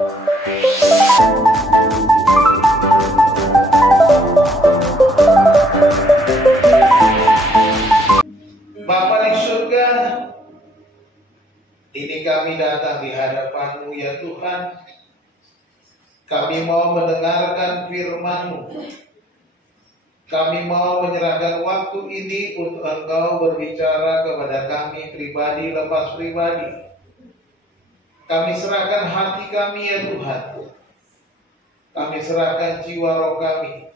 Bapa di surga, ini kami datang di hadapan-Mu ya Tuhan. Kami mau mendengarkan firman-Mu. Kami mau menyerahkan waktu ini untuk Engkau berbicara kepada kami pribadi lepas pribadi. Kami serahkan hati kami ya Tuhan. Kami serahkan jiwa roh kami.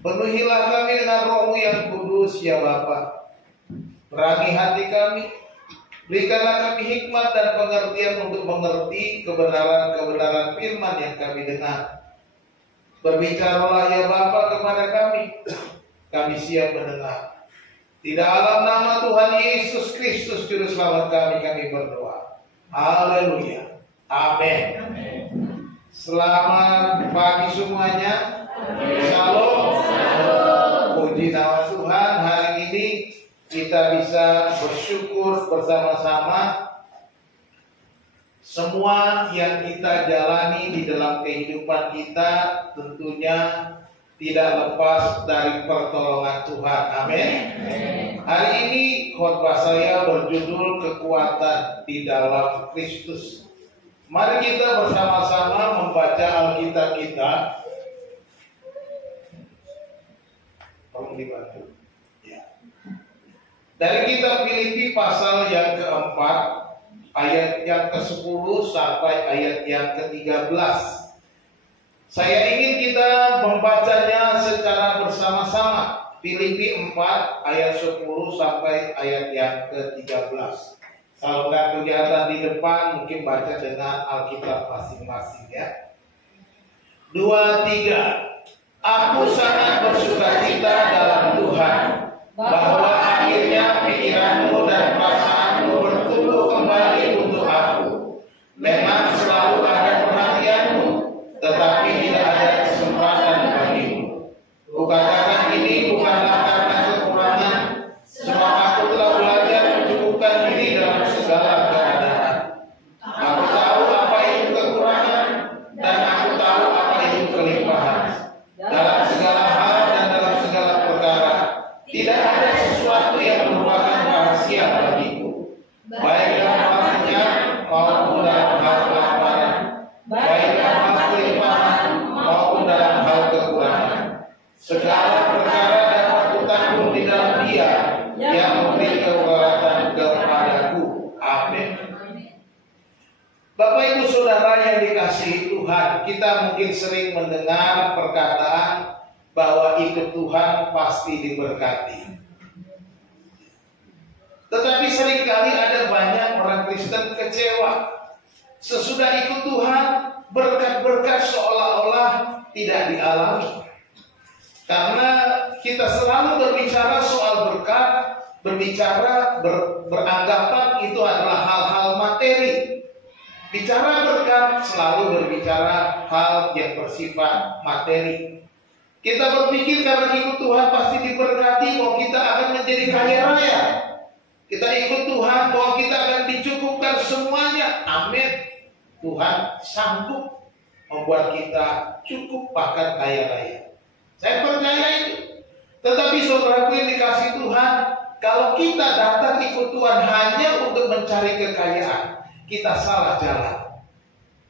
Penuhilah kami dengan Roh-Mu yang kudus ya Bapa. Perangi hati kami, berikanlah kami hikmat dan pengertian untuk mengerti kebenaran-kebenaran firman yang kami dengar. Berbicaralah ya Bapa kepada kami siap mendengar. Di dalam nama Tuhan Yesus Kristus Juru Selamat kami berdoa. Haleluya. Amin. Selamat pagi semuanya. Shalom. Puji nama Tuhan, hari ini kita bisa bersyukur bersama-sama. Semua yang kita jalani di dalam kehidupan kita tentunya tidak lepas dari pertolongan Tuhan. Amin. Hari ini khotbah saya berjudul kekuatan di dalam Kristus. Mari kita bersama-sama membaca Alkitab kita. Tolong dibantu. Dari kitab Filipi pasal yang keempat, ayat yang ke-10 sampai ayat yang ke-13. Saya ingin kita membacanya secara bersama-sama. Filipi 4 ayat 10 sampai ayat yang ke-13. Kalau nggak kelihatan di depan, mungkin baca dengan Alkitab masing-masing ya. 2, 3. Aku sangat bersukacita dalam Tuhan, bahwa akhirnya pikiranmu dan perasaanmu bertumbuh kembali untuk aku. Memang selalu ada perhatianmu, tetapi tidak ada kesempatan bagimu. Kukatakan ini bukanlah karena kekurangan, sebab aku telah belajar mencukupkan diri dalam segala keadaan. Aku tahu apa itu kekurangan, dan aku tahu apa itu kelimpahan. Dalam segala hal dan dalam segala perkara, tidak ada sesuatu yang merupakan rahasia bagiku, baik dalam hal kenyang maupun dalam hal kelaparan, baik dalam hal kelimpahan maupun dalam hal kekurangan. Segala perkara dapat kutanggung di dalam Dia yang memberi kekuatan kepadaku. Amin. Bapak Ibu Saudara yang dikasihi Tuhan, kita mungkin sering mendengar perkataan bahwa ikut Tuhan pasti diberkati. Tetapi seringkali ada banyak orang Kristen kecewa. Sesudah ikut Tuhan, berkat-berkat seolah-olah tidak dialami. Karena kita selalu berbicara soal berkat, beranggapan itu adalah hal-hal materi. Bicara berkat selalu berbicara hal yang bersifat materi. Kita berpikir karena ikut Tuhan pasti diberkati, bahwa kita akan menjadi kaya raya. Kita ikut Tuhan bahwa kita akan dicukupkan semuanya. Amin. Tuhan sanggup membuat kita cukup bahkan kaya raya. Saya percaya itu. Tetapi saudaraku yang dikasih Tuhan, kalau kita datang ikut Tuhan hanya untuk mencari kekayaan, kita salah jalan.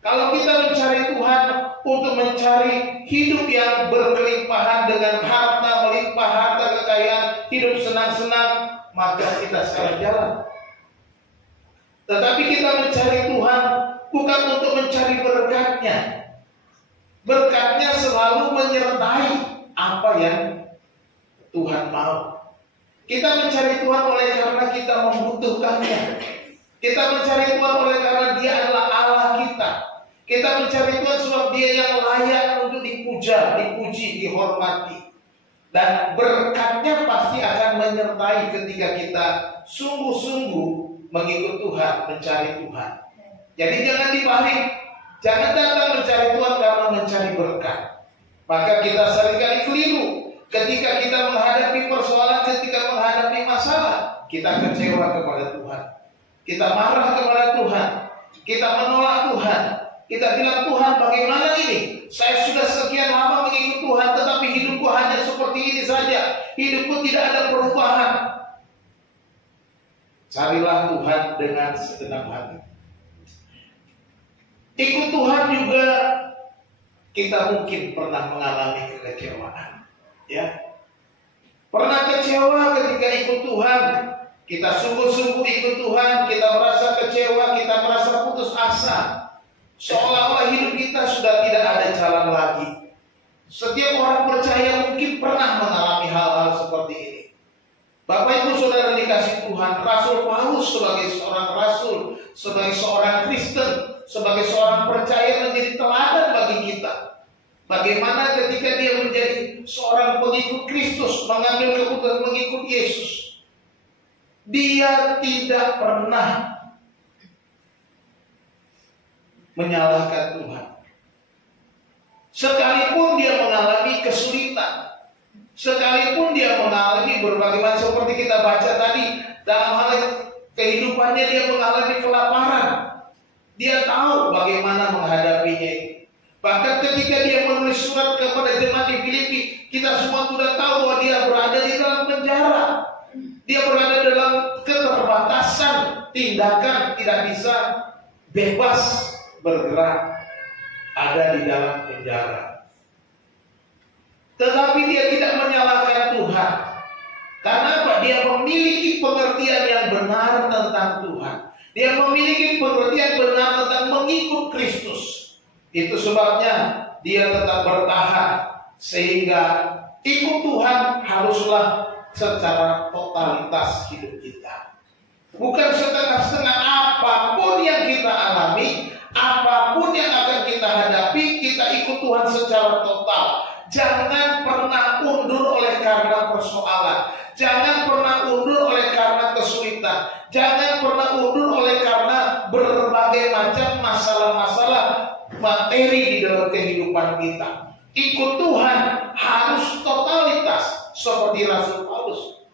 Kalau kita mencari Tuhan untuk mencari hidup yang berkelimpahan dengan harta melimpah, harta kekayaan, hidup senang-senang, maka kita salah jalan. Tetapi kita mencari Tuhan bukan untuk mencari berkatnya. Berkatnya selalu menyertai apa yang Tuhan mau. Kita mencari Tuhan oleh karena kita membutuhkannya. Kita mencari Tuhan oleh karena Dia adalah Allah kita. Kita mencari Tuhan sebab Dia yang layak untuk dipuja, dipuji, dihormati. Dan berkatnya pasti akan menyertai ketika kita sungguh-sungguh mengikut Tuhan, mencari Tuhan. Jadi jangan dibalik. Jangan datang mencari Tuhan karena mencari berkat. Maka kita seringkali keliru. Ketika kita menghadapi persoalan, ketika menghadapi masalah, kita kecewa kepada Tuhan. Kita marah kepada Tuhan. Kita menolak Tuhan. Kita bilang, Tuhan bagaimana ini? Saya sudah sekian lama mengikut Tuhan, tetapi hidupku hanya seperti ini saja. Hidupku tidak ada perubahan. Carilah Tuhan dengan segenap hati. Ikut Tuhan juga kita mungkin pernah mengalami kekecewaan. Ya, pernah kecewa ketika ikut Tuhan. Kita sungguh-sungguh ikut Tuhan, kita merasa kecewa, kita merasa putus asa. Seolah-olah hidup kita sudah tidak ada jalan lagi. Setiap orang percaya mungkin pernah mengalami hal-hal seperti ini. Bapak Ibu Saudara dikasih Tuhan, Rasul Paulus sebagai seorang rasul, sebagai seorang Kristen, sebagai seorang percaya menjadi teladan bagi kita. Bagaimana ketika dia menjadi seorang pengikut Kristus, mengambil keputusan mengikut Yesus, dia tidak pernah menyalahkan Tuhan. Sekalipun dia mengalami kesulitan, sekalipun dia mengalami berbagai macam seperti kita baca tadi, dalam hal kehidupannya dia mengalami kelaparan, dia tahu bagaimana menghadapinya. Bahkan ketika dia menulis surat kepada jemaat di Filipi, kita semua sudah tahu bahwa dia berada di dalam penjara. Dia berada dalam keterbatasan tindakan, tidak bisa bebas bergerak, ada di dalam penjara. Tetapi dia tidak menyalahkan Tuhan. Karena apa? Dia memiliki pengertian yang benar tentang Tuhan. Dia memiliki pengertian benar tentang mengikut Kristus. Itu sebabnya dia tetap bertahan. Sehingga ikut Tuhan haruslah secara totalitas hidup kita. Bukan setengah-setengah. Apapun yang kita alami, apapun yang akan kita hadapi, kita ikut Tuhan secara total. Jangan pernah undur oleh karena persoalan. Jangan pernah undur oleh karena kesulitan. Jangan pernah undur oleh karena berbagai macam masalah-masalah materi di dalam kehidupan kita. Ikut Tuhan harus totalitas seperti Rasul Paulus.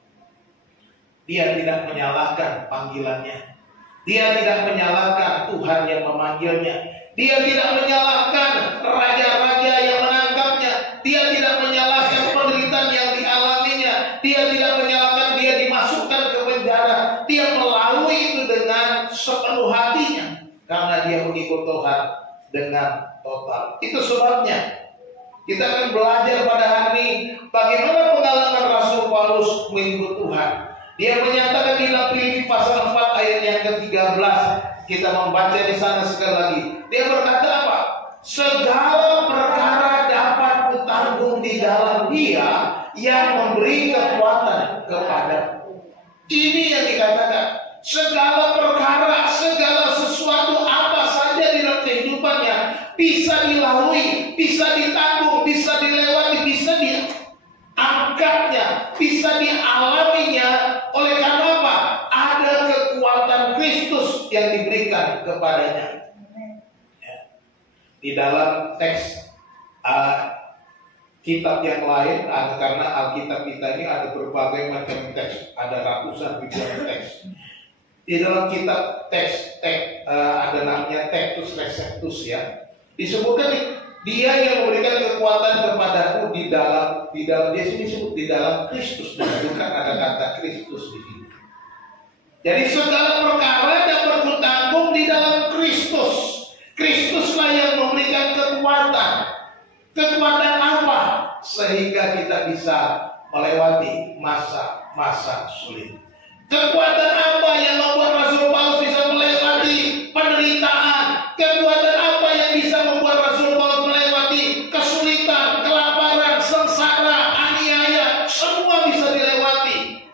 Dia tidak menyalahkan panggilannya. Dia tidak menyalahkan Tuhan yang memanggilnya. Dia tidak menyalahkan raja-raja yang menangkapnya. Dia tidak menyalahkan penderitaan yang dialaminya. Dia tidak menyalahkan dia dimasukkan ke penjara. Dia melalui itu dengan sepenuh hatinya. Karena dia mengikut Tuhan dengan total. Itu sebabnya kita akan belajar pada hari ini bagaimana pengalaman Rasul Paulus mengikut Tuhan. Dia menyatakan di dalam Filipi pasal 4 ayat yang ke-13. Kita membaca di sana sekali lagi. Dia berkata apa? Segala perkara dapat kutanggung di dalam Dia yang memberi kekuatan kepadaku. Ini yang dikatakan. Segala perkara, segala sesuatu apa saja di dalam kehidupannya bisa dilalui, bisa ditanggung, bisa dilewati, bisa diangkatnya, bisa dialaminya. Oleh karena apa? Ada kekuatan Kristus yang diberikan kepadanya. Di dalam teks kitab yang lain, karena Alkitab kita ini ada berbagai macam teks, ada ratusan ribuan teks. Di dalam kitab teks ada namanya Textus Receptus ya. Disebutkan dia yang memberikan kekuatan kepadaku di dalam dia sini disebut di dalam Kristus, bukan ada kata Kristus di sini. Jadi segala perkara dapat kutanggung di dalam Kristus. Kristuslah yang memberikan kekuatan. Kekuatan apa? Sehingga kita bisa melewati masa-masa sulit. Kekuatan apa yang membuat Rasul Paulus bisa melewati penderitaan? Kekuatan apa yang bisa membuat Rasul Paulus melewati kesulitan, kelaparan, sengsara, aniaya? Semua bisa dilewati.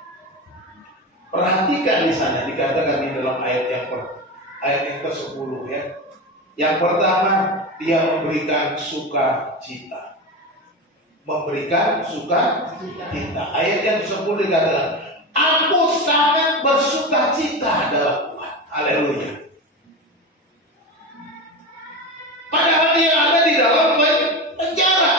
Perhatikan di sana dikatakan di dalam ayat yang ke-10 ya. Yang pertama, dia memberikan sukacita. Memberikan sukacita. Ayat yang ke-10 dikatakan, aku sangat bersukacita dalam Tuhan. Haleluya. Padahal dia ada di dalam penjara.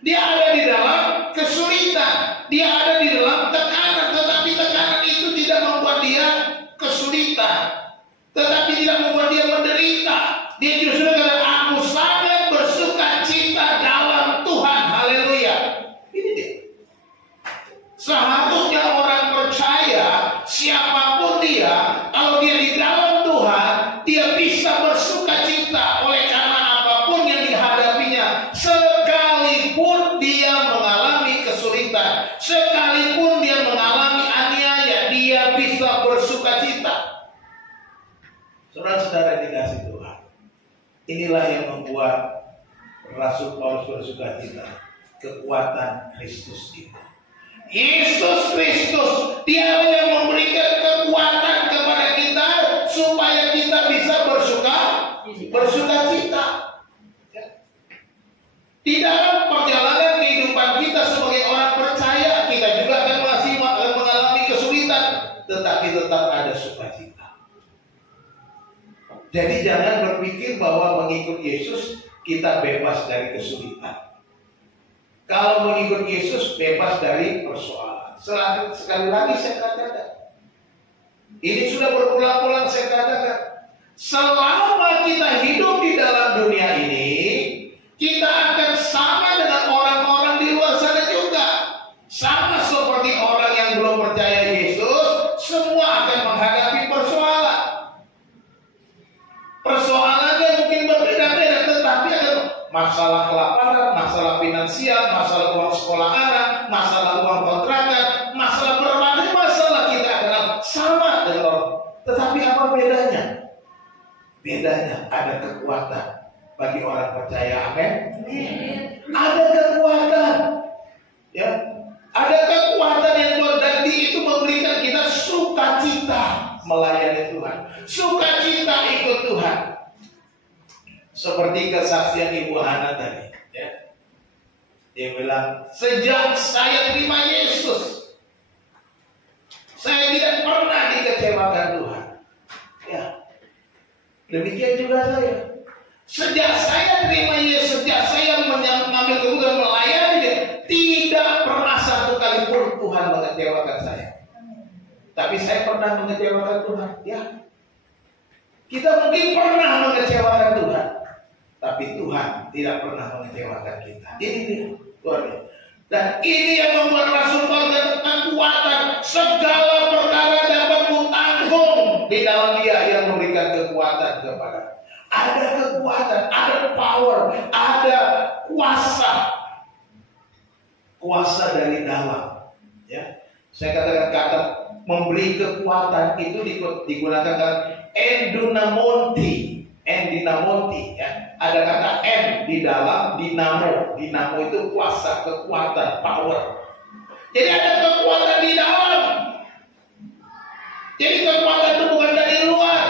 Dia ada di dalam kesulitan. Dia ada di dalam tekanan. Tetapi tekanan itu tidak membuat dia kesulitan. Tetapi tidak membuat dia menderita. Dia justru kata, sukacita oleh karena apapun yang dihadapinya, sekalipun dia mengalami kesulitan, sekalipun dia mengalami aniaya, dia bisa bersukacita. Saudara-saudara dikasih Tuhan, inilah yang membuat Rasul Paulus bersukacita, kekuatan Kristus itu. Yesus Kristus, Dia yang memberikan kekuatan kepada kita supaya kita bisa bersukacita. Di dalam perjalanan kehidupan kita sebagai orang percaya, kita juga akan masih mengalami kesulitan, tetapi tetap ada sukacita. Jadi jangan berpikir bahwa mengikut Yesus kita bebas dari kesulitan. Kalau mengikut Yesus bebas dari persoalan. Sekali lagi saya katakan, ini sudah berulang-ulang saya katakan, selama kita hidup di dalam dunia ini, kita akan sama dengan orang-orang di luar sana juga. Sama seperti orang yang belum percaya Yesus, semua akan menghadapi persoalan. Persoalannya mungkin berbeda-beda, tetapi ada masalah kelaparan, masalah finansial, masalah uang sekolah anak, masalah uang kontrakan, masalah berbagai masalah kita akan sama dengan orang. Tetapi apa bedanya? Bedanya ada kekuatan bagi orang percaya. Amin. Ada kekuatan, ya, ada kekuatan yang berarti itu memberikan kita sukacita melayani Tuhan, sukacita ikut Tuhan. Seperti kesaksian Ibu Hana tadi, ya. Dia bilang, sejak saya terima Yesus, saya tidak pernah dikecewakan Tuhan. Ya, demikian juga saya. Sejak saya terima Yesus, sejak saya mengambil keputusan melayani Dia, tidak pernah satu kali pun Tuhan mengecewakan saya. Tapi saya pernah mengecewakan Tuhan. Ya, kita mungkin pernah mengecewakan Tuhan, tapi Tuhan tidak pernah mengecewakan kita. Ini dia, luar biasa. Dan ini yang membuat Rasul Paulus kekuatan segala perkara dapat kutanggung di dalam Dia yang memberikan kekuatan kepada. Ada kekuatan, ada power, ada kuasa dari dalam. Ya, saya katakan kata memberi kekuatan itu digunakan endinamonti, ya. Ada kata en di dalam dinamo. Dinamo itu kuasa, kekuatan, power. Jadi ada kekuatan di dalam. Jadi kekuatan itu bukan dari luar,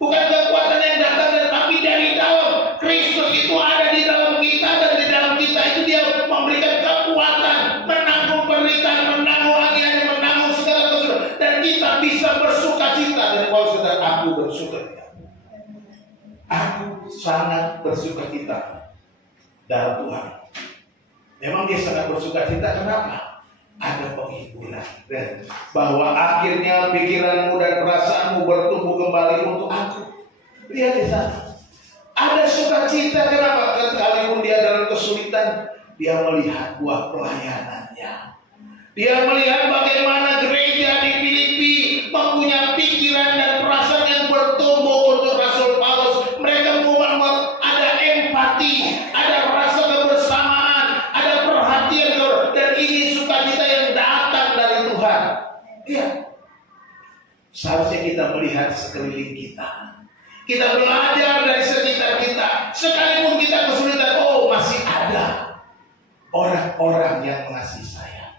bukan kekuatan yang datang tapi dari dalam. Kristus itu ada di dalam kita, dan di dalam kita itu Dia memberikan kekuatan menanggung penderitaan, menanggung aniaya, menanggung segala kesulitan, dan kita bisa bersukacita. Dan Paulus kata, aku bersukacita. Aku sangat bersukacita dalam Tuhan. Memang dia sangat bersukacita, kenapa? Ada penghiburan, dan bahwa akhirnya pikiranmu dan perasaanmu bertumbuh kembali untuk aku. Lihat di sana. Ada sukacita, kenapa? Sekalipun dia dalam kesulitan, dia melihat buah pelayanannya. Dia melihat bagaimana gereja di Filipi mempunyai pikiran dan perasaan yang bertumbuh untuk Rasul Paulus. Mereka ada empati, ada rasa kebersamaan, ada perhatian, dan ini sukacita yang datang dari Tuhan. Iya. Seharusnya kita melihat sekeliling kita. Kita belajar dari sekitar kita. Sekalipun kita kesulitan, oh masih ada orang-orang yang mengasihi saya.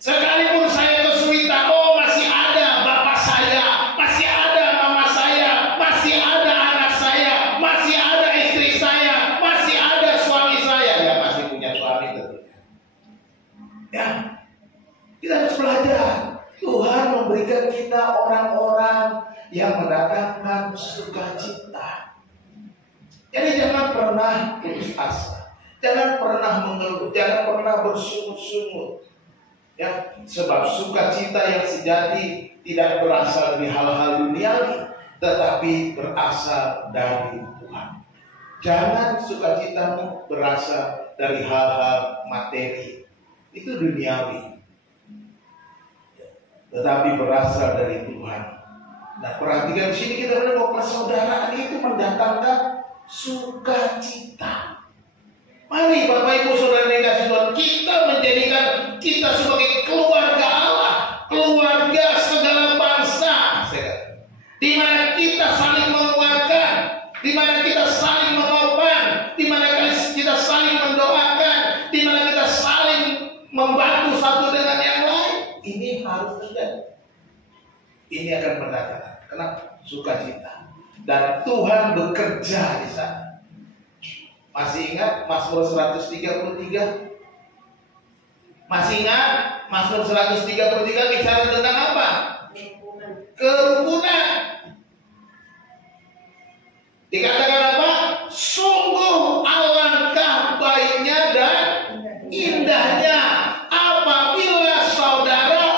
Sekalipun saya kesulitan, oh masih ada bapak saya, masih ada mama saya, masih ada anak saya, masih ada istri saya, masih ada suami saya. Ya masih punya suami tentunya. Ya, kita harus belajar. Tuhan memberikan kita orang-orang yang mendatangkan sukacita. Jadi jangan pernah putus asa, jangan pernah mengeluh, jangan pernah bersungut-sungut. Ya, sebab sukacita yang sejati tidak berasal dari hal-hal duniawi, tetapi berasal dari Tuhan. Jangan sukacitamu berasal dari hal-hal materi, itu duniawi, tetapi berasal dari Tuhan. Nah, perhatikan di sini kita melihat bahwa persaudaraan itu mendatangkan sukacita. Mari Bapak Ibu Saudara dikasih Tuhan, kita menjadikan kita sebagai keluarga Allah, keluarga segala bangsa, di mana kita saling menguatkan, di mana kita saling menopang, di mana kita saling mendoakan, di mana kita saling membantu satu dengan yang lain. Ini harus terjadi. Ini akan mendatangkan sukacita, dan Tuhan bekerja di sana. Masih ingat Mazmur 133? Masih ingat Mazmur 133 bicara tentang apa? Kerukunan. Dikatakan apa? Sungguh alangkah baiknya dan indahnya apabila saudara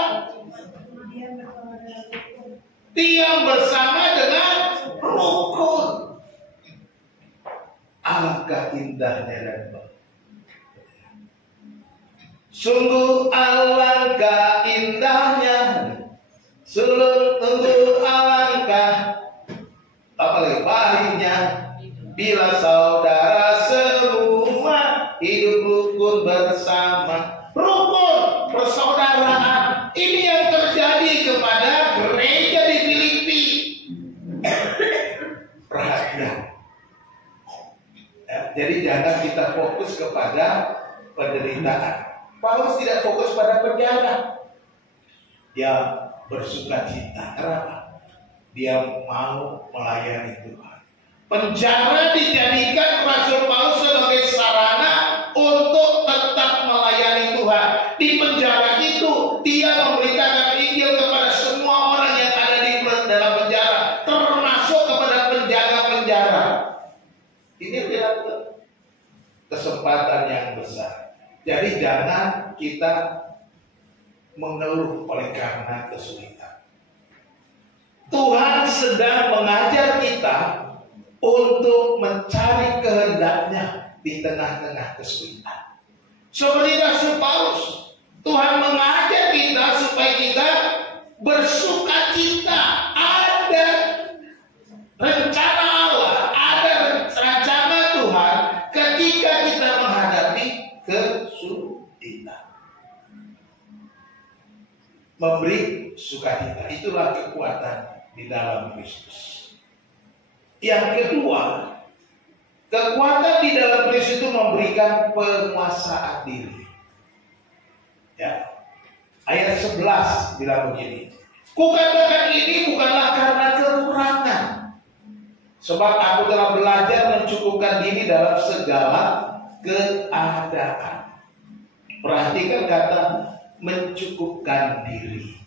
diam bersama dengan rukun. Alangkah indahnya dan sungguh alangkah indahnya, sungguh alangkah apa lagi baiknya bila saudara semua hidup rukun bersama. Rukun persaudaraan ini yang terjadi kepada gereja di Filipi. Perhatian. Jadi jangan kita fokus kepada penderitaan. Paulus tidak fokus pada penjara. Dia bersukacita. Kenapa? Dia mau melayani Tuhan. Penjara dijadikan Rasul Paulus sebagai sarana untuk tetap melayani Tuhan. Di penjara itu dia memberitakan Injil kepada semua orang yang ada di dalam penjara, termasuk kepada penjaga-penjara. Ini adalah kesempatan yang besar. Jadi jangan kita mengeluh oleh karena kesulitan. Tuhan sedang mengajar kita untuk mencari kehendaknya di tengah-tengah kesulitan. Seperti Rasul Paulus, Tuhan mengajar kita supaya kita bersukacita. Ada rencana Allah, ada rencana Tuhan ketika kita menghadapi kesulitan. Memberi sukacita, itulah kekuatan di dalam Kristus. Yang kedua, kekuatan di dalam Kristus itu memberikan penguasaan diri. Ya. Ayat 11 bilang begini, kukatakan ini bukanlah karena kekurangan, sebab aku telah belajar mencukupkan diri dalam segala keadaan. Perhatikan kata mencukupkan diri.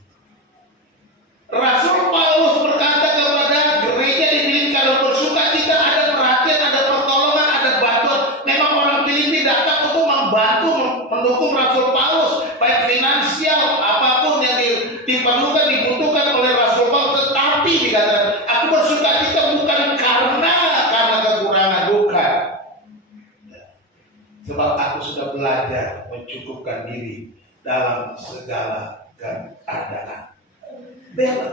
Rasul Paulus berkata kepada gereja di Filipi, kalau bersukacita ada perhatian, ada pertolongan, ada bantuan. Memang orang Filipi datang untuk membantu, mendukung Rasul Paulus, baik finansial, apapun yang diperlukan, dibutuhkan oleh Rasul Paulus. Tetapi dikatakan, aku bersukacita bukan karena kekurangan, bukan. Sebab aku sudah belajar mencukupkan diri dalam segala keadaan.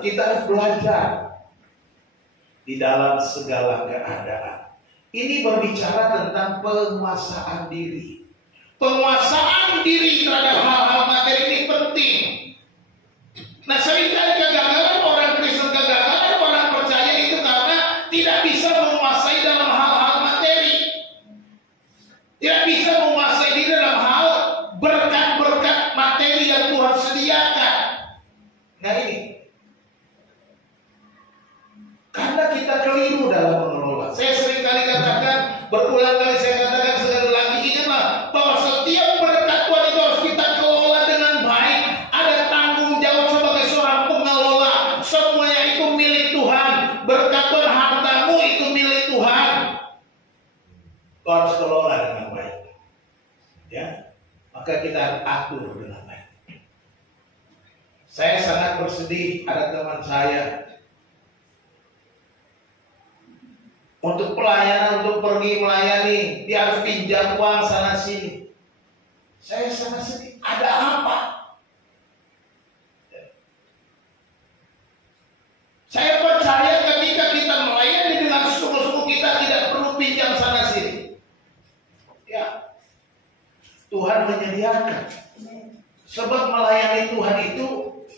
Kita harus belajar di dalam segala keadaan. Ini berbicara tentang penguasaan diri. Penguasaan diri terhadap hal-hal materi ini penting. Nah, seringkali kegagalan orang Kristen, kegagalan orang percaya itu karena tidak bisa menguasai dalam hal-hal materi. Tidak bisa menguasai diri dalam hal berkat-berkat materi yang Tuhan sediakan. Nah ini, karena kita keliru dalam mengelola. Saya sering kali katakan, berulang kali saya katakan sekali lagi, ingatlah bahwa setiap berkat Tuhan itu harus kita kelola dengan baik. Ada tanggung jawab sebagai seorang pengelola. Semuanya itu milik Tuhan. Berkat Tuhan, hartamu itu milik Tuhan. Kau harus kelola dengan baik. Ya, maka kita atur dengan baik. Saya sangat bersedih, ada teman saya untuk pelayanan, untuk pergi melayani, dia harus pinjam uang sana sini. Saya sangat sedih. Ada apa? Saya percaya ketika kita melayani dengan sungguh-sungguh, kita tidak perlu pinjam sana sini. Ya, Tuhan menyediakan. Sebab melayani Tuhan itu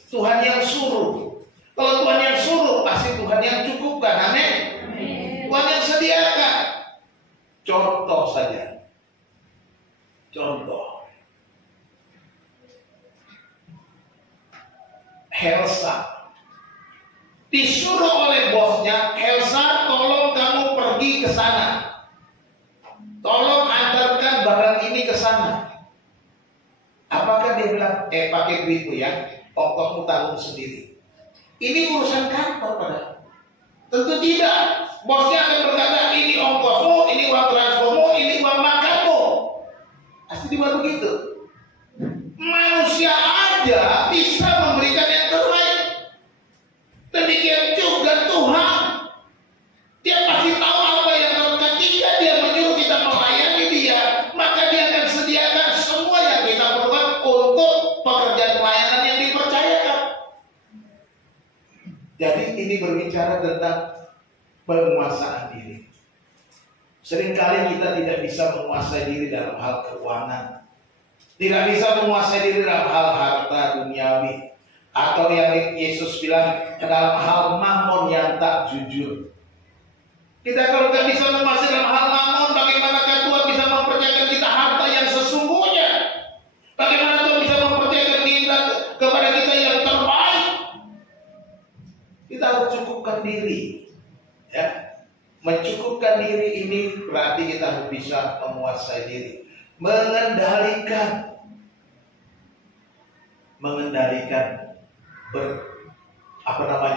Tuhan yang suruh. Kalau Tuhan yang suruh, pasti Tuhan yang cukupkan. Amin. Tuhan yang sediakan. Contoh saja. Contoh. Helsa. Disuruh oleh bosnya, Helsa, tolong kamu pergi ke sana. Tolong antarkan barang ini ke sana. Apakah dia bilang, pakai duitmu ya, ongkosmu tanggung sendiri. Ini urusan kantor padahal. Tentu tidak. Bosnya akan berkata, ini ongkosmu, ini uang transportmu, ini uang makanmu. Pasti dibuat begitu. Manusia aja bisa memberikan yang terbaik. Demikian juga Tuhan. Dia pasti tahu apa yang terbaik. Ketika dia menyuruh kita melayani dia, maka dia akan sediakan semua yang kita perlukan untuk pekerjaan pelayanan yang dipercayakan. Jadi ini berbicara tentang penguasaan diri. Seringkali kita tidak bisa menguasai diri dalam hal keuangan, tidak bisa menguasai diri dalam hal harta duniawi, atau yang Yesus bilang dalam hal mamon yang tak jujur. Kita kalau tidak bisa menguasai dalam hal mamon, bagaimanakah Tuhan bisa mempercayakan kita harta yang sesungguhnya? Bagaimana Tuhan bisa mempercayakan kita kepada kita yang terbaik? Kita harus cukupkan diri. Ya. Mencukupkan diri ini berarti kita harus bisa menguasai diri, mengendalikan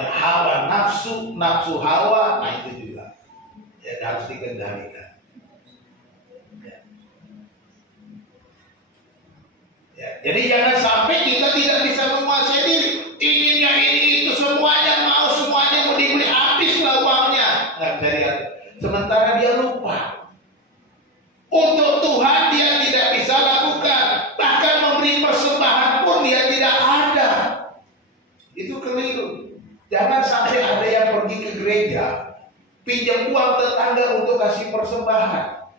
hawa nafsu hawa, nah itu juga ya harus dikendalikan. Ya, jadi jangan sampai kita tidak bisa menguasai diri. Inginnya ini itu semuanya mau dibeli habis lah uangnya. Nggak bisa lihat. Sementara dia lupa. Untuk Tuhan dia tidak bisa lakukan. Bahkan memberi persembahan pun dia tidak ada. Itu keliru. Jangan sampai ada yang pergi ke gereja, pinjam uang tetangga untuk kasih persembahan.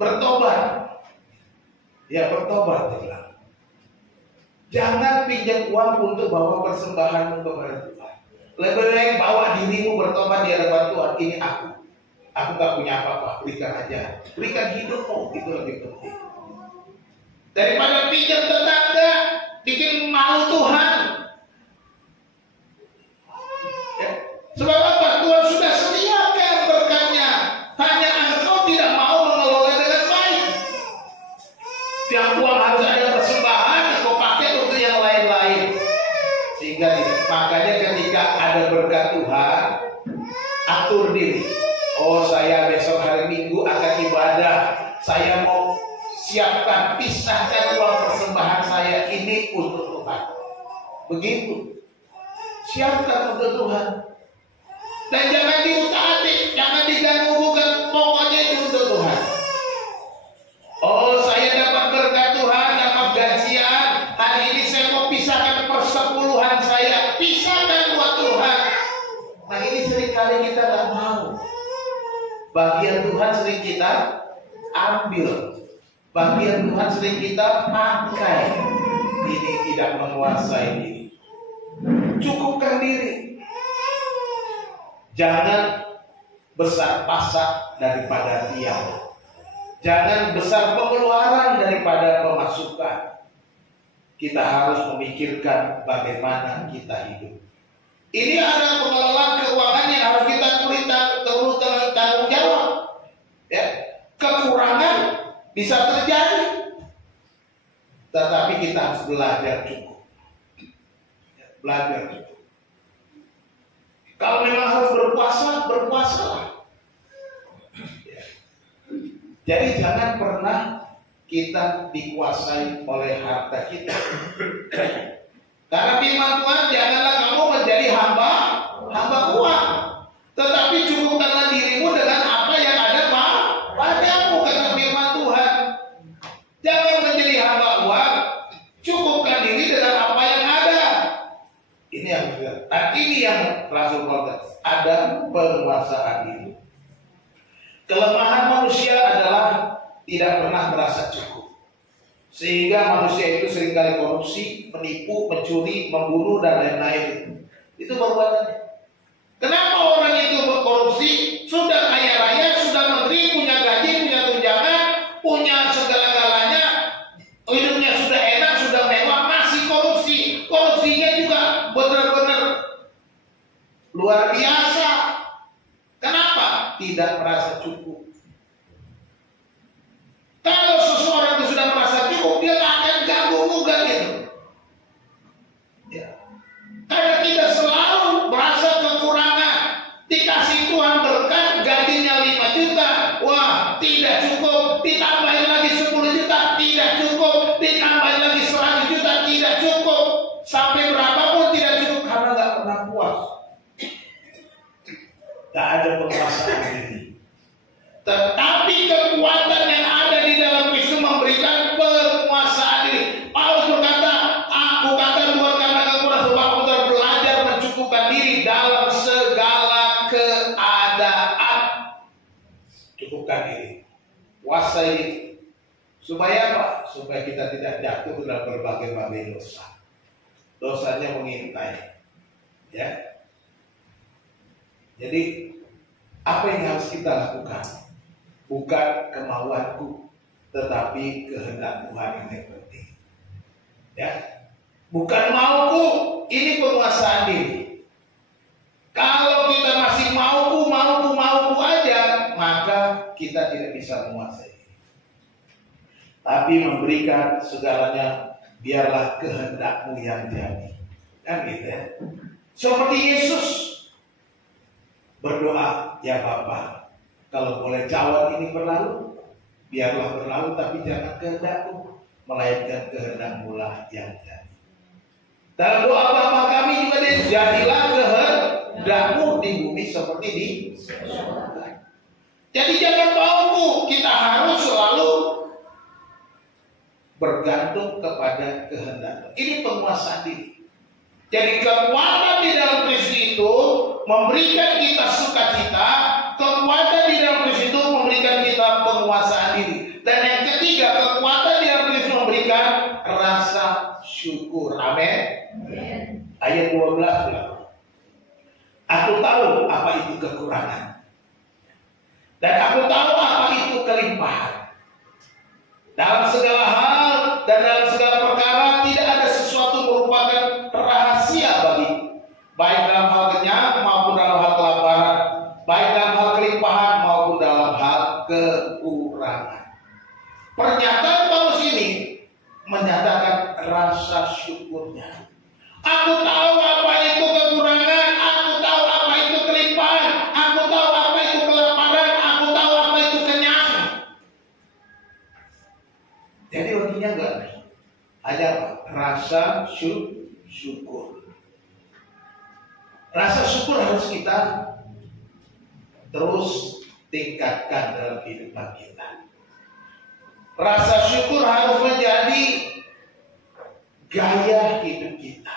Bertobat. Ya bertobat dia bilang. Jangan pinjam uang untuk bawa persembahan kepada Tuhan. Lebih baik bawa dirimu bertobat di hadapan Tuhan. Ini aku gak punya apa-apa, berikan aja. Berikan hidupmu, itu lebih penting. Daripada pinjam tetangga, bikin malu Tuhan. Ya. Sebab apa? Tuhan sudah sediakan berkatnya. Hanya engkau tidak mau mengelola dengan baik. Tiap uang harus ada persembahan, engkau pakai untuk yang lain-lain. Sehingga makanya ketika ada berkat Tuhan, atur diri. Oh, saya besok hari Minggu akan ibadah. Saya mau siapkan, pisahkan uang persembahan saya ini untuk Tuhan. Begitu. Siapkan untuk Tuhan. Dan jangan diutak-atik, jangan diganggu-gugat. Pokoknya itu untuk Tuhan. Oh, saya dapat berkat Tuhan, dapat gajian. Hari ini saya mau pisahkan persepuluhan saya. Pisahkan buat Tuhan. Nah, ini seringkali kita nggak mau. Bagian Tuhan sering kita ambil. Bagian Tuhan sering kita pakai. Ini tidak menguasai diri. Cukupkan diri. Jangan besar pasak daripada tiang. Jangan besar pengeluaran daripada pemasukan. Kita harus memikirkan bagaimana kita hidup. Ini ada pengelolaan keuangan yang harus kita tanggung jawab. Ya, kekurangan bisa terjadi, tetapi kita harus belajar cukup. Belajar cukup. Kalau memang harus berpuasa, berpuasalah. Ya. Jadi jangan pernah kita dikuasai oleh harta kita. Karena firman Tuhan, janganlah kamu menjadi hamba uang, tetapi cukupkanlah dirimu dengan apa yang ada padamu, kata firman Tuhan. Jangan menjadi hamba uang, cukupkan diri dengan apa yang ada. Ini yang Rasul Kelemahan manusia adalah tidak pernah merasa cukup. Sehingga manusia itu seringkali korupsi, menipu, mencuri, membunuh, dan lain-lain. Itu perbuatannya. Kenapa orang itu berkorupsi? Sudah kaya raya, sudah menteri, punya gaji, punya tunjangan, punya segala-galanya, hidupnya sudah enak, sudah mewah, masih korupsi. Korupsinya juga benar-benar luar biasa. Kenapa? Tidak merasa cukup. Kalau seseorang itu sudah merasa cukup, dia akan ganggu-gugat gitu. Ya. Karena kita selalu merasa kekurangan. Dikasih Tuhan berkat, gajinya 5 juta. Wah, tidak cukup. Ditambahin lagi 10 juta, tidak cukup. Ditambahin lagi 100 juta, tidak cukup. Sampai berapapun tidak cukup karena nggak pernah puas. Gak ada penguasaan diri. Tetapi kekuatan yang ada di dalam Kristus memberikan penguasaan diri. Paulus berkata, aku kata Tuhan karena kekuatan sebab aku telah belajar mencukupkan diri dalam segala keadaan. Cukupkan diri, kuasai diri. Supaya apa? Supaya kita tidak jatuh ke dalam berbagai-bagai dosa. Dosanya mengintai. Ya. Jadi apa yang harus kita lakukan? Bukan kemauanku, tetapi kehendak Tuhan yang penting. Ya, bukan mauku, ini penguasaan diri. Kalau kita masih mauku aja, maka kita tidak bisa menguasai diri. Tapi memberikan segalanya, biarlah kehendakmu yang jadi. Kan gitu ya. Seperti Yesus berdoa, ya Bapa, kalau boleh cawan ini berlalu, biarlah berlalu, tapi jangan kehendakku, melainkan kehendakmu lah yang jadi. Dalam doa Bapa kami juga jadilah kehendakmu di bumi seperti di surga. Jadi jangan mauku, kita harus selalu bergantung kepada kehendak. Ini penguasaan diri. Jadi kekuatan di dalam Kristus itu memberikan kita sukacita, kekuatan di dalam Kristus itu memberikan kita penguasaan diri. Dan yang ketiga, kekuatan di dalam Kristus memberikan rasa syukur. Amin. Ayat 12 bilang, aku tahu apa itu kekurangan, dan aku tahu apa itu kelimpahan. Dalam segala hal dan dalam segala perkara tidak ada sesuatu merupakan rahasia bagi, baik dalam hal kenyang maupun dalam hal kelaparan, baik dalam hal kelimpahan maupun dalam hal kekurangan. Pernyataan Paulus ini menyatakan rasa syukurnya. Aku tahu apa itu kekurangan, aku tahu apa itu kelimpahan, aku tahu apa itu kelaparan, aku tahu apa itu kenyang. Jadi baginya enggak ada apa? Rasa syukur. Rasa syukur harus kita terus tingkatkan dalam kehidupan kita. Rasa syukur harus menjadi gaya hidup kita.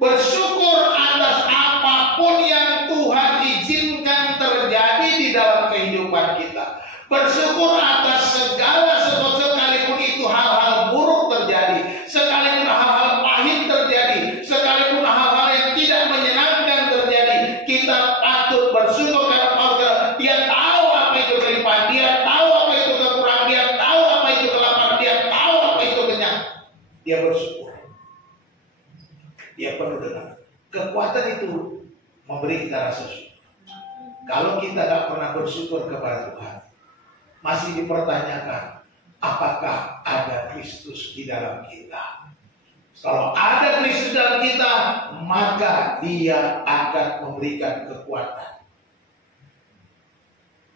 Bersyukur atas apapun yang Tuhan izinkan terjadi di dalam kehidupan kita. Bersyukur atas segala sesuatu, sekalipun itu hal-hal buruk terjadi, sekalipun hal-hal pahit terjadi, sekalipun hal-hal yang tidak menyenangkan terjadi, kita patut bersyukur karena dia tahu apa itu kelimpahan, dia tahu apa itu kekurangan, dia tahu apa itu kelaparan, dia tahu apa itu kenyang. Dia bersyukur. Dia penuh dengan kekuatan itu memberi kita rasa syukur. Kalau kita tidak pernah bersyukur kepada Tuhan, masih dipertanyakan apakah ada Kristus di dalam kita. Kalau ada Kristus dalam kita, maka Dia akan memberikan kekuatan.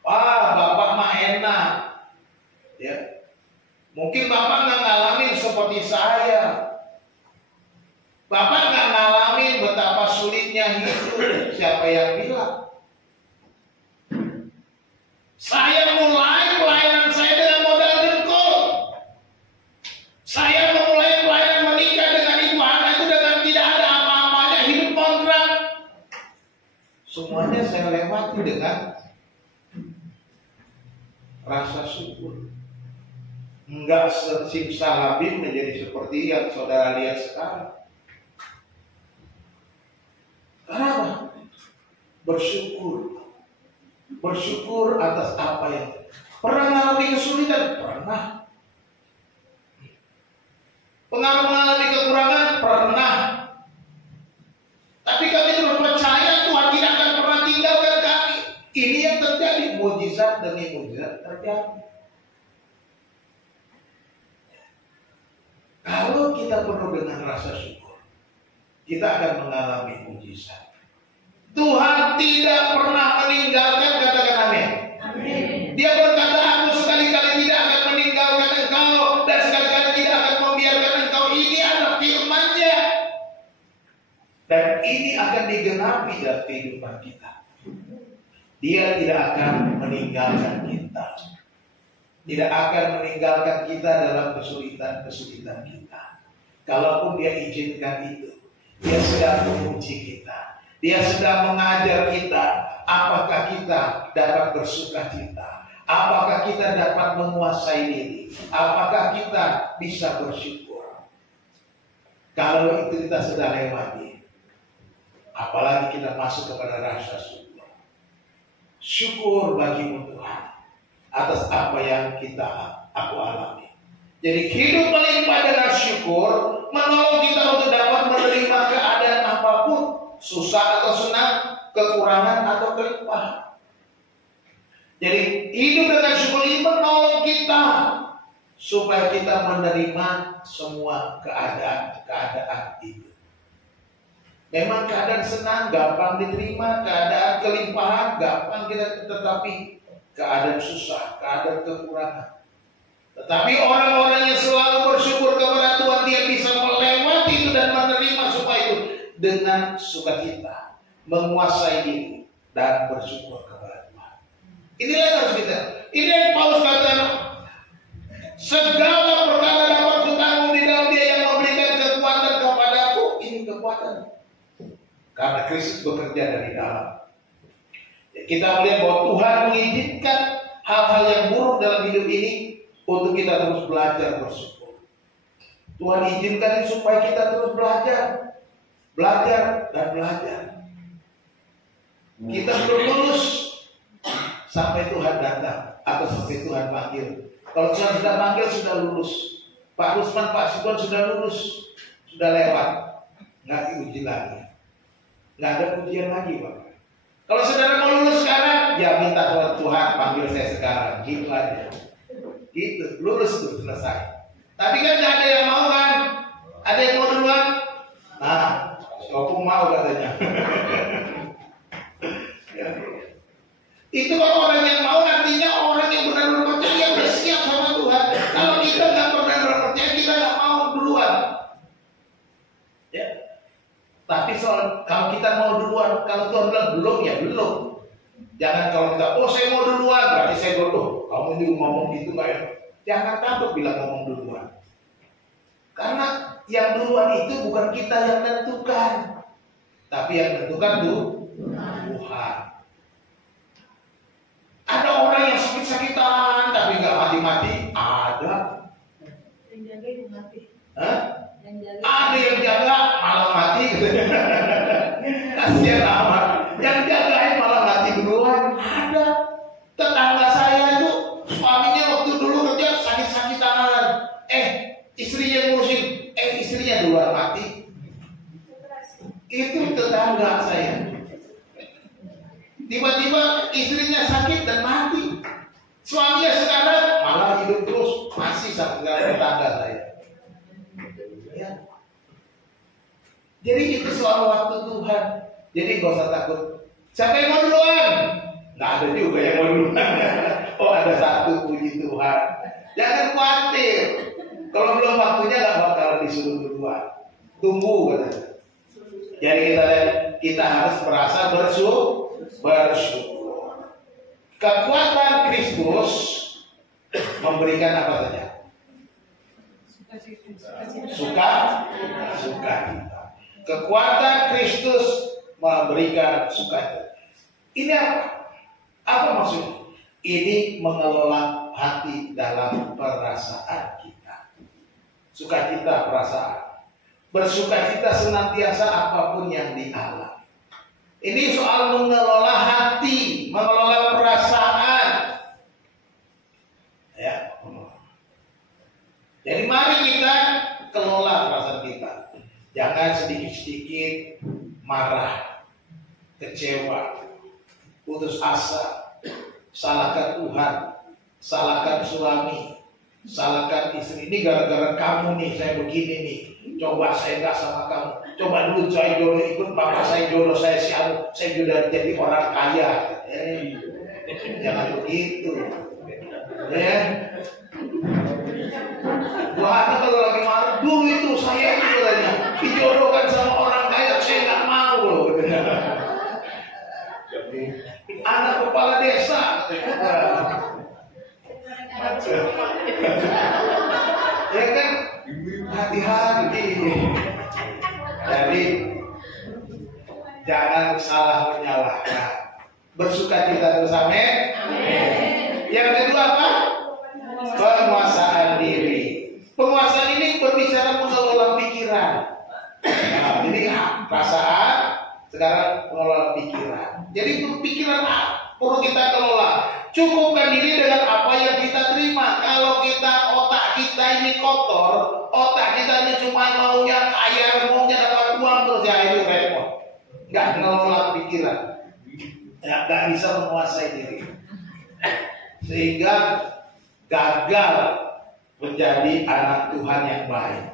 Wah, Bapak mah enak, ya. Mungkin Bapak nggak ngalamin seperti saya. Bapak nggak ngalamin betapa sulitnya hidup. Siapa yang bilang? Saya mulai pelayanan saya dengan modal dengkul. Saya memulai pelayanan menikah dengan ibu anak itu dengan tidak ada apa-apanya, hidup kontrak. Semuanya saya lewati dengan rasa syukur. Enggak simsalabim menjadi seperti yang saudara lihat sekarang. Kenapa? Bersyukur. Bersyukur atas apa yang pernah mengalami kesulitan, pernah. Mengalami kekurangan, pernah. Tapi kami terus percaya Tuhan tidak akan pernah tinggalkan kami. Ini yang terjadi, mujizat demi mujizat terjadi. Kalau kita penuh dengan rasa syukur, kita akan mengalami mujizat. Tuhan tidak pernah meninggalkan, katakan amin. Amin. Dia berkata, aku sekali-kali tidak akan meninggalkan engkau dan sekali-kali tidak akan membiarkan engkau. Ini adalah firman-Nya. Dan ini akan digenapi dalam kehidupan kita. Dia tidak akan meninggalkan kita. Tidak akan meninggalkan kita dalam kesulitan-kesulitan kita. Kalaupun dia izinkan itu, dia sedang menguji kita. Dia sedang mengajar kita, apakah kita dapat bersuka cita, apakah kita dapat menguasai diri, apakah kita bisa bersyukur. Kalau itu kita sudah lewati, apalagi kita masuk kepada rasa syukur. Syukur bagimu Tuhan atas apa yang aku alami. Jadi hidup melimpah dengan syukur menolong kita untuk dapat menerima keadaan apapun, susah atau senang, kekurangan atau kelimpahan. Jadi hidup dengan syukur ini menolong kita supaya kita menerima semua keadaan itu. Memang keadaan senang gampang diterima, keadaan kelimpahan gampang kita, tetapi keadaan susah, keadaan kekurangan. Tetapi orang-orang yang selalu bersyukur kepada Tuhan, dia bisa melewati itu dan menerima semua itu dengan sukacita, menguasai diri dan bersyukur kepada Tuhan. Inilah yang harus kita. Ini yang Paulus katakan, segala perkara dapat kutanggung di dalam Dia yang memberikan kekuatan kepadaku. Ini kekuatan karena Kristus bekerja dari dalam. Kita melihat bahwa Tuhan mengizinkan hal-hal yang buruk dalam hidup ini untuk kita terus belajar bersyukur. Tuhan izinkan itu supaya kita terus belajar dan belajar. Kita belum lulus sampai Tuhan datang atau sampai Tuhan panggil. Kalau Tuhan sudah panggil, sudah lulus. Pak Rusman, Pak Sibon sudah lulus, sudah lewat, nggak diuji lagi, nggak ada ujian lagi, Pak. Kalau saudara mau lulus sekarang, ya minta Tuhan panggil saya sekarang, gitu aja. Gitu, lulus tuh selesai. Tapi kan nggak ada yang mau kan? Ada yang mau duluan? Nah, Opung mau katanya. Ya. Itu kalau orang yang mau, artinya orang yang benar-benar percaya udah siap sama Tuhan. Kalau kita nggak benar-benar percaya, kita nggak mau duluan. Ya. Tapi kalau kita mau duluan, kalau Tuhan bilang belum, ya belum. Jangan kalau kita, oh saya mau duluan, berarti saya bodoh. Kamu ini ngomong gitu nggak ya? Jangan takut bilang ngomong duluan. Karena yang duluan itu bukan kita yang tentukan, tapi yang tentukan Tuhan. Ada orang yang sakit-sakitan tapi nggak mati-mati, ada. Yang jaga itu mati. Hah? Ada yang jaga malah mati. Kasihan amat. Yang jagain malah mati duluan. Ada. Tetangga saya itu suaminya waktu dulu kerja sakit-sakitan. Istrinya ngurusin. Istrinya duluan mati. Itu tetangga saya. Tiba-tiba istrinya sakit dan mati. Suaminya sekarang malah hidup terus, masih sampai tetangga saya. Ya. Jadi itu selalu waktu Tuhan. Jadi gak usah takut. Siapa yang mau duluan? Nggak ada juga yang mau duluan. Oh ada satu, puji Tuhan. Jangan khawatir. Kalau belum waktunya gak bakal disuruh duluan. Tunggu katanya. Jadi kita harus merasa bersyukur. Kekuatan Kristus memberikan apa saja? Sukacita. Kekuatan Kristus memberikan sukacita. Ini apa? Apa maksudnya? Ini mengelola hati dalam perasaan kita. Sukacita perasaan. Bersukacita senantiasa apapun yang dialami. Ini soal mengelola hati, mengelola perasaan. Ya. Jadi mari kita kelola perasaan kita. Jangan sedikit-sedikit marah, kecewa, putus asa, salahkan Tuhan, salahkan suami, salahkan istri. Ini gara-gara kamu nih, saya begini nih. Coba saya enggak sama kamu. Coba dulu saya jodoh ikut bapak saya jodoh saya siapa. Saya sudah jadi orang kaya. Jangan begitu. Ya. Wah, kalau lagi marah, dulu itu saya itu katanya dijodohkan sama orang kaya, saya nggak mau loh. Anak kepala desa. Ya kan, hati-hati. Jadi jangan salah menyalahkan. Bersukacita bersama. Yang kedua apa? Penguasaan diri. Penguasaan ini berbicara mengelola pikiran. Nah, ini perasaan, sekarang mengelola pikiran. Jadi pikiran perlu kita kelola. Cukupkan diri dengan apa yang kita terima. Kalau otak kita ini kotor, otak kita ini cuma maunya kaya, maunya dapat uang terus, ya itu repot. Nggak mengelola pikiran, ya, nggak bisa menguasai diri, sehingga gagal menjadi anak Tuhan yang baik.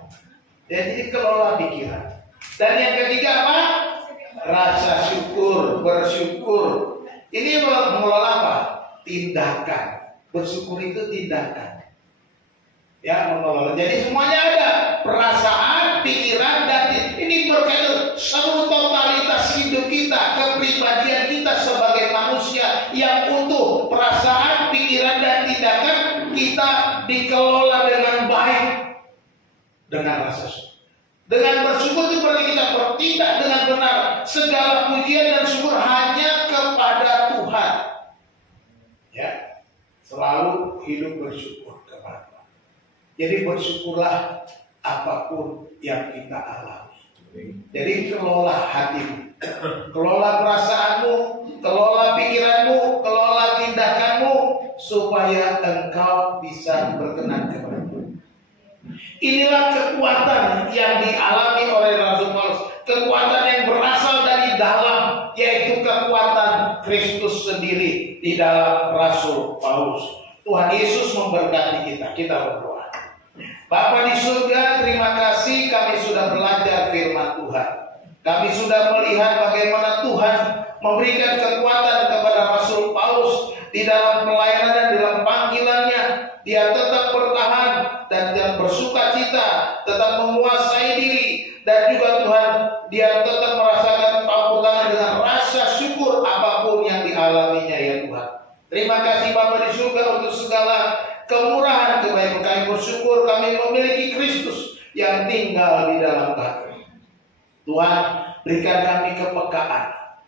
Jadi kelola pikiran. Dan yang ketiga apa? Rasa syukur, bersyukur. Ini mengelola apa? Tindakan. Bersyukur itu tindakan. Ya, mengelola. Jadi semuanya ada. Perasaan, pikiran, dan ini berkaitan seluruh totalitas hidup kita, kepribadian kita sebagai manusia yang utuh. Perasaan, pikiran, dan tindakan kita dikelola dengan baik, dengan rasa syukur. Dengan bersyukur itu berarti kita bertindak dengan benar. Segala pujian dan syukur hanya kepada Tuhan. Ya, selalu hidup bersyukur kepada Tuhan. Jadi bersyukurlah apapun yang kita alami. Jadi kelola hatimu, kelola perasaanmu, kelola pikiranmu, kelola tindakanmu, supaya engkau bisa berkenan kepada Tuhan. Inilah kekuatan yang dialami oleh Rasul Paulus. Kekuatan yang berasal dari dalam, yaitu kekuatan Kristus sendiri di dalam Rasul Paulus. Tuhan Yesus memberkati kita. Kita berdoa. Bapa di surga, terima kasih kami sudah belajar firman Tuhan. Kami sudah melihat bagaimana Tuhan memberikan kekuatan kepada Rasul Paulus di dalam pelayanan dan dalam panggilannya. Dia tetap bertahan dan bersukacita, tetap menguasai diri, dan juga Tuhan, dia tetap merasakan campur tangan dengan rasa syukur apapun yang dialaminya, ya Tuhan. Terima kasih Bapa di surga untuk segala kemurahan kebaikan. Kami bersyukur kami memiliki Kristus yang tinggal di dalam kami. Tuhan, berikan kami kepekaan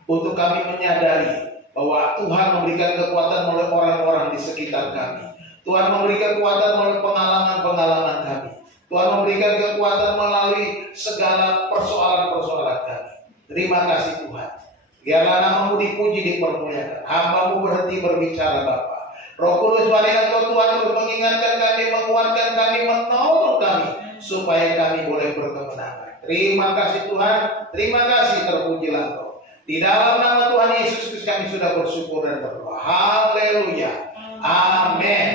untuk kami menyadari bahwa Tuhan memberikan kekuatan oleh orang-orang di sekitar kami. Tuhan memberikan kekuatan melalui pengalaman-pengalaman kami. Tuhan memberikan kekuatan melalui segala persoalan-persoalan kami. Terima kasih Tuhan. Biarlah namamu dipuji, dipermuliakan. Hamba-mu berhenti berbicara Bapa. Roh Kudus, mari Engkau Tuhan terus mengingatkan kami, menguatkan kami, menolong kami, supaya kami boleh berkemenangan. Terima kasih Tuhan. Terima kasih, terpujilah Engkau. Di dalam nama Tuhan Yesus Kristus kami sudah bersyukur dan berdoa. Haleluya. Amin.